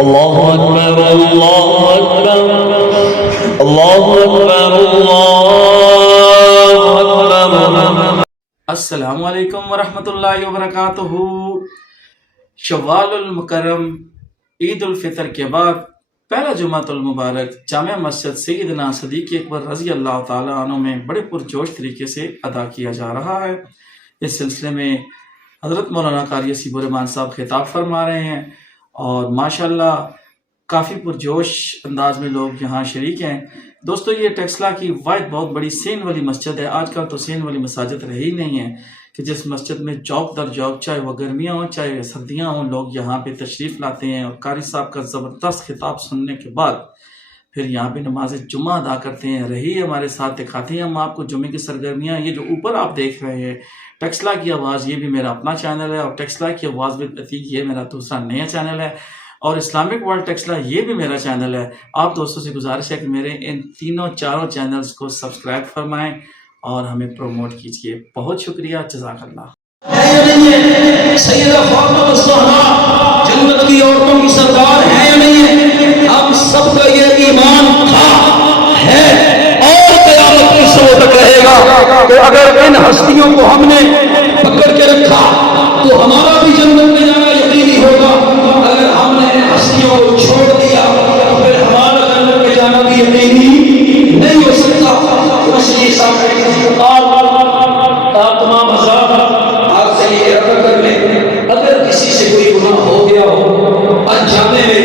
اللہ اکبر اللہ اکبر اللہ اکبر اللہ اکبر۔ السلام علیکم ورحمۃ اللہ وبرکاتہ۔ شوال المکرم عید الفطر کے بعد پہلا جمعۃ المبارک جامع مسجد سیدنا صدیق اکبر رضی اللہ تعالیٰ عنہ میں بڑے پرجوش طریقے سے ادا کیا جا رہا ہے۔ اس سلسلے میں حضرت مولانا قاری اسیب الرحمان صاحب خطاب فرما رہے ہیں اور ماشاءاللہ کافی پرجوش انداز میں لوگ یہاں شریک ہیں۔ دوستو، یہ ٹیکسلا کی واحد بہت بڑی سین والی مسجد ہے۔ آج کل تو سین والی مساجد رہی نہیں ہے کہ جس مسجد میں جوک در جوک، چاہے وہ گرمیاں ہوں چاہے سردیاں ہوں، لوگ یہاں پہ تشریف لاتے ہیں اور قاری صاحب کا زبردست خطاب سننے کے بعد پھر یہاں پہ نماز جمعہ ادا کرتے ہیں۔ رہی ہمارے ساتھ دکھاتے ہیں ہم آپ کو جمعے کی سرگرمیاں۔ یہ جو اوپر آپ دیکھ رہے ہیں ٹیکسلا کی آواز، یہ بھی میرا اپنا چینل ہے، اور ٹیکسلا کی آواز ود عتیق یہ میرا دوسرا نیا چینل ہے، اور اسلامک ورلڈ ٹیکسلا یہ بھی میرا چینل ہے۔ آپ دوستوں سے گزارش ہے کہ میرے ان تینوں چاروں چینلز کو سبسکرائب فرمائیں اور ہمیں پروموٹ کیجئے۔ بہت شکریہ، جزاک اللہ۔ سیدہ فاطمہ الزہرا جنت کی عورتوں کی سردار ہے یا نہیں ہے؟ ہم سب کا یہ ایمان تھا، ہے اور قیامت کی صبح تک رہے گا کہ اگر ان ہستیوں کو ہم نے پکڑ کے رکھا تو ہمارا بھی جنت میں جانا یقینی ہوگا۔ اگر ہم نے ان ہستیوں کو چھوڑ دیا پھر ہمارا جنت میں جانا بھی یقینی نہیں ہو سکتا۔ مشری صاحب تمام حضرات آپ سے یہ عرض کر لیں، اگر کسی سے کوئی گناہ ہو گیا ہو انجانے میں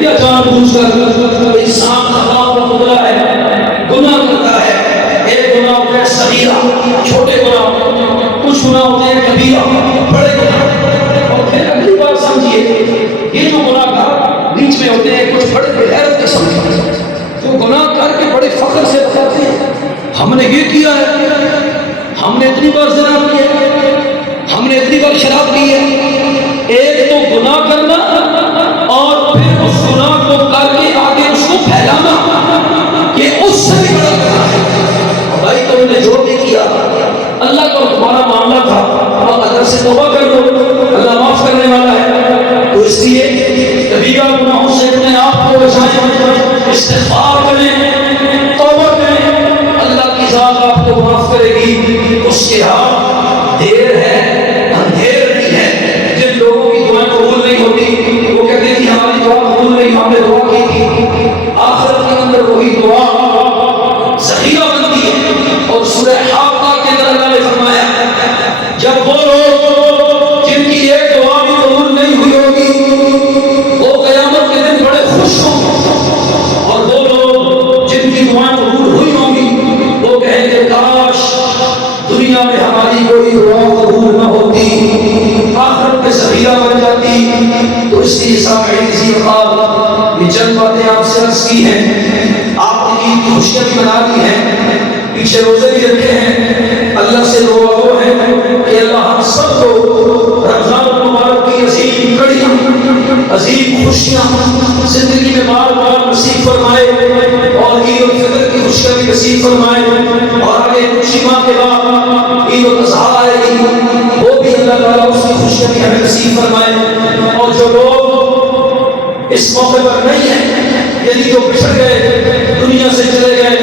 یا جان بوجھ کر، انسان خطا کا مطلع ہے، گناہ کرتا ہے۔ ایک گناہ ہوتا ہے صغیرہ، چھوٹے گناہ، کچھ گناہ ہوتے ہیں کبیرہ، بڑے گناہ، اور پھر اگلی بات سمجھیے یہ جو گناہ گار بیچ میں ہوتے ہیں کچھ بڑے بغیرت قسم کے جو گناہ کر کے بڑے فخر سے بتاتے ہیں ہم نے یہ کیا ہے، ہم نے اتنی بار زنا کی ہے، ہم نے اتنی بار شراب پی ہے۔ ایک تو گناہ کرنا اور پھر اس گناہ کو کر کے آگے اس کو پھیلانا، یہ اس سے بھی بڑا گناہ ہے۔ بھائی تم نے جو بھی کیا اللہ کا تمہارا معاملہ تھا اور اللہ سے توبہ کر دو، اللہ معاف کرنے والا ہے۔ تو اس لیے کبیرہ گناہوں سے اپنے آپ کو بچائیں، استغفار کریں، توبہ کریں، اللہ کی ذات آپ کو معاف کرے گی۔ اس کے ہاں دیر ہے، اندھیر نہیں ہے۔ جن لوگوں کی دعائیں قبول نہیں ہوتی وہ کہتے ہیں کہ ہماری دعا قبول نہیں، ہم نے دعا کی تھی۔ آخرت کے اندر وہی دعا ذخیرہ بنتی ہے، اور سورہ حاقہ کے اندر اللہ نے فرمایا جب وہ لوگ جن کی ایک دعا بھی قبول نہیں ہوئی ہوگی وہ قیامت کے دن بڑے خوش ہوں گے، اور وہ لوگ جن کی دعائیں قبول ہوئی ہوں گی وہ کہیں گے کاش دنیا میں ہماری کوئی دعا قبول نہ ہوتی، آخرت میں ذخیرہ بن جاتی۔ تو اس لیے سامعین اسی وقت یہ چند باتیں آپ سے عرض کی ہیں، آپ نے عید کی خوشیاں بھی منا لی ہیں، پیچھے روزے بھی رکھے ہیں۔ اللہ سے دعا وہ ہے کہ اللہ ہم سب کو رمضان المبارک کی عظیم کڑیاں، عظیم خوشیاں زندگی میں بار بار نصیب فرمائے، اور عید الفطر کی خوشیاں بھی نصیب فرمائے، اور آگے کچھ ماہ کے بعد عید الاضحیٰ آئے گی، وہ بھی اللہ تعالیٰ اس کی خوشیاں بھی ہمیں نصیب فرمائے۔ اور جو لوگ اس موقع پر نہیں ہیں، یعنی جو بچھڑ گئے، دنیا سے چلے گئے،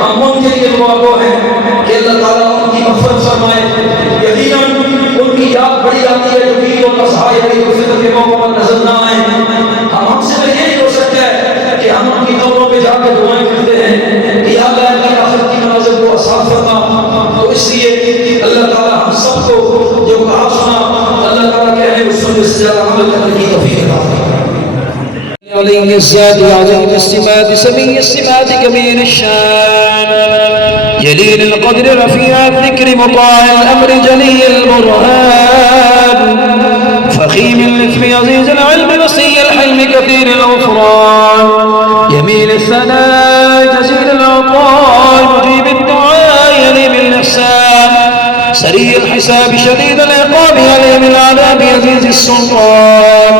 ہم ان کے لیے دعا گو ہیں کہ اللہ تعالیٰ ان کی مغفرت فرمائے۔ یقیناً ان کی یاد بڑی آتی ہے جو عید الاضحیٰ یا عید الفطر کے موقع پر نظر نہ آئے۔ ہم سے تو یہی ہو سکتا ہے کہ ہم ان کی قبروں پہ جا کے دعائیں کرتے ہیں کہ یا اللہ آخرت کی مناظر کو آسان فرما۔ تو اس لیے اللہ تعالیٰ ہم سب کو جو کہا سنا اللہ تعالیٰ کہہ رہے اس سننے سے زیادہ عمل کرنے کی توفیق عطا فرمائے۔ عليه الزاد عظيم السمات سمي السمات كبير الشان جليل القدر رفيع الذكر مطاع الأمر جلي البرهان فخيم الإثم عزيز العلم نصي الحلم كثير الغفران جميل الثناء جزيل العطاء مجيب الدعاء يلي بالإحسان سريع الحساب شديد العقاب عليم العذاب عزيز السلطان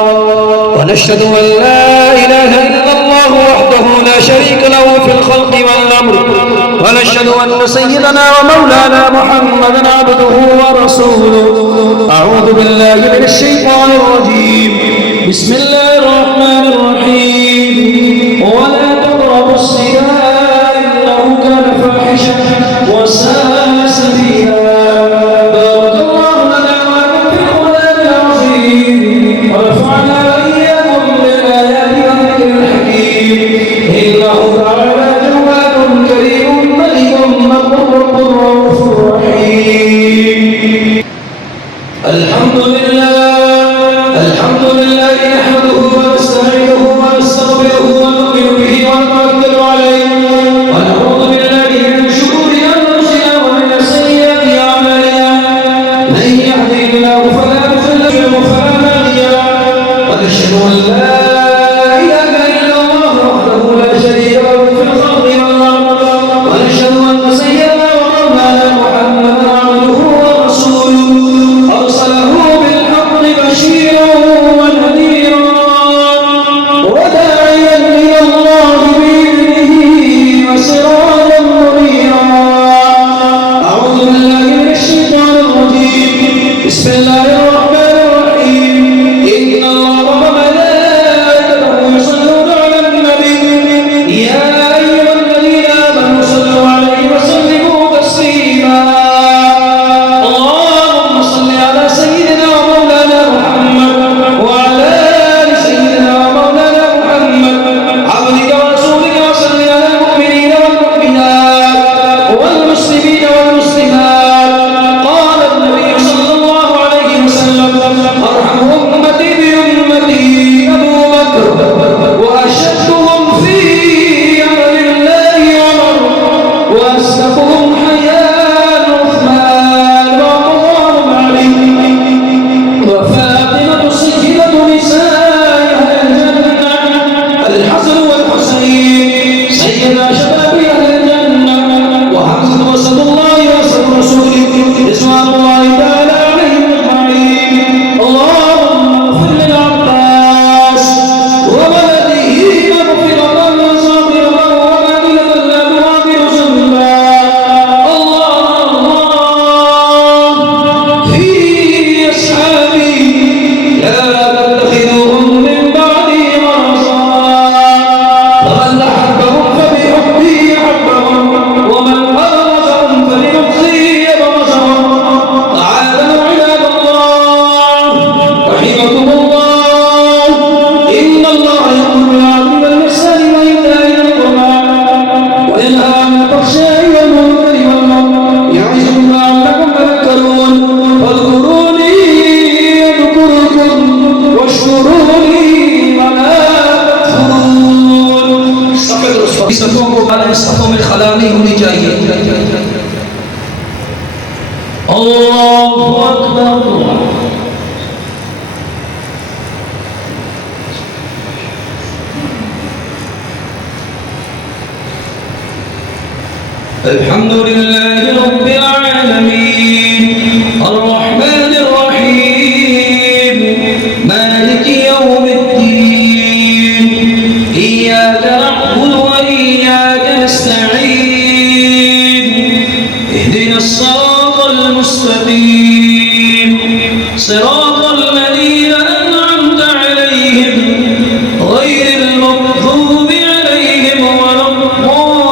ونشهد أن لا إله إلا الله وحده لا شريك له في الخلق والأمر ونشهد أن سيدنا ومولانا محمدا عبده ورسوله أعوذ بالله من الشيطان الرجيم بسم الله الرحمن الرحيم ولا تقربوا الزنا إنه كان فاحشة وساء سبيلا بارك الله لنا ولكم في القرآن العظيم ونفعنا وإياكم بالآيات والذكر الحكيم إنه تعالى جواد كريم ملك مقبول رؤوف رحيم. الحمد لله نحمده ونستعينه ونستغفره ونؤمن به ونتوكل عليه ونعوذ بالله من شرور انفسنا ومن سيئات اعمالنا من يهده الله فلا مضل له ولا هادي له ونشهد ان لا اله الا الله وحده لا شريك له في الخلق والامر ونشهد ان سيدنا ومولانا محمدا عبده ورسوله ارسله بالحق بشيرا ونذيرا وداعيا الى الله باذنه وسراجا منيرا. اعوذ بالله من الشيطان الرجيم. بسم الله الرحمن الرحيم. ان الله وملائكته يصلون على النبي يا ايها الذين امنوا صلوا عليه وسلموا تسليما. اللهم صل على سيدنا ومولانا محمد وعلى ال سيدنا ومولانا محمد عبدك ورسولك وصل على المؤمنين والمؤمنات والمسلمين والمسلمات. قال النبي صلى الله عليه وسلم ارحم امتي بامتي ابو بكر واشدهم في امر الله عمر واصدقهم حياء عثمان وقضاهم علي وفاطمة سيدة نساء أهل الجنة الحسن والحسين سيدا شباب أهل الجنة وحمزة وسد الله وسد رسوله رضوان الله تعالى عليهم أجمعين. اللهم اغفر للعباس وولده مغفرة صابرة ومغفرة لا تغادر ذنبا. الله في أصحابي لا تتخذوهم من بعدي غرضا فمن أحبهم فبحبي أحبهم ومن أبغضهم فبنفسه أبغضهم. تعالوا عباد الله رحمكم الله إن الله يأمر بالعدل والإحسان وإيتاء ذي القربى وينهى عن الفحشاء والمنكر والبغي يعظكم لعلكم تذكرون. فاذكروني أذكركم واشكروا لي ولا تكفرون. صفوں کو صفوں میں خلا نہیں ہونی چاہیے. اللہ اکبر. الحمد لله رب العالمين الرحمن الرحيم مالك يوم الدين إياك نعبد وإياك نستعين اهدنا الصراط المستقيم صراط الذين أنعمت عليهم غير المغضوب عليهم ولا القارعة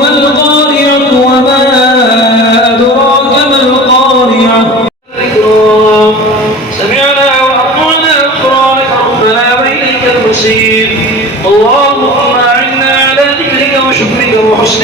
ما القارعة وما أدراك ما القارعة. سمعنا وأطعنا غفرانك ربنا وإليك المصير. اللهم أعنا على ذكرك وشكرك وحسن